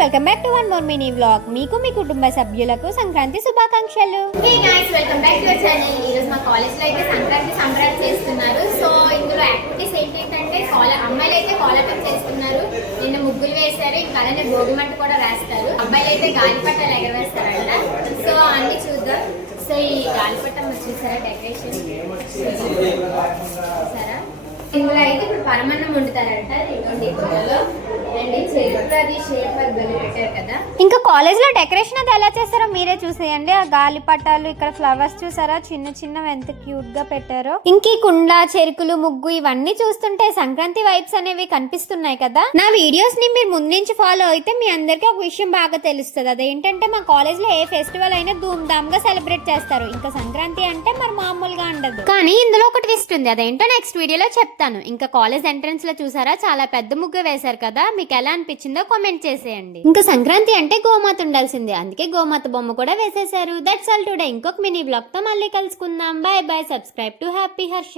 Welcome back to one more mini vlog. మీకు మీ కుటుంబ సభ్యులకు సంక్రాంతి శుభాకాంక్షలు. Hey guys, welcome back to our channel. ఈ రోజు మా కాలేజ్ లో అయితే సంక్రాంతి చేస్తున్నారు. సో ఇందులో యాక్టివిటీస్ ఏంటంటే అమ్మాయిలు అయితే కోలాటం చేస్తున్నారు, నిన్న ముగ్గులు వేశారు, ఇంకా అలానే భోగిమంట కూడా వేస్తారు. అబ్బాయిలు అయితే గాలిపటాలు ఎగరవేస్తారంట. సో అన్ని చూద్దాం. సో ఈ గాలిపటం చూసారా, డెకరేషన్ చూసారా. ఇందులో అయితే ఇప్పుడు పరమన్నం వండుతారంట. ఇదిగోండి ఇందులో ఇంకా కాలేజ్ లో డెకరేషన్ అది ఎలా చేస్తారో మీరే చూసేయండి. ఆ గాలి పటాలు, ఇక్కడ ఫ్లవర్స్ చూసారా, చిన్న చిన్న ఎంత క్యూట్ గా పెట్టారో. ఇంక కుండ, చెరుకులు, ముగ్గు ఇవన్నీ చూస్తుంటే సంక్రాంతి వైబ్స్ అనేవి కనిపిస్తున్నాయి కదా. నా వీడియోస్ ని మీరు ముందు నుంచి ఫాలో అయితే మీ అందరికి ఒక విషయం బాగా తెలుస్తుంది. అదేంటంటే మా కాలేజ్ లో ఏ ఫెస్టివల్ అయినా ధూమ్ ధామ్ గా సెలబ్రేట్ చేస్తారు. ఇంకా సంక్రాంతి అంటే మరి మామూలుగా ఉండదు. కానీ ఇందులో ఒక ట్విస్ట్ ఉంది, అదేంటో నెక్స్ట్ వీడియోలో చెప్తాను. ఇంకా కాలేజ్ ఎంట్రన్స్ లో చూసారా, చాలా పెద్ద ముగ్గు వేశారు కదా. మీకు ఎలా అనిపించిందో కామెంట్ చేసేయండి. ఇంకా సంక్రాంతి అంటే గోమాత ఉండాల్సిందే, అందుకే గోమాత బొమ్మ కూడా వేసేసారు. That's all today. ఇంకొక మినీ బ్లాగ్ తో మళ్ళీ కలుసుకుందాం. By by. Subscribe to happy Harsha.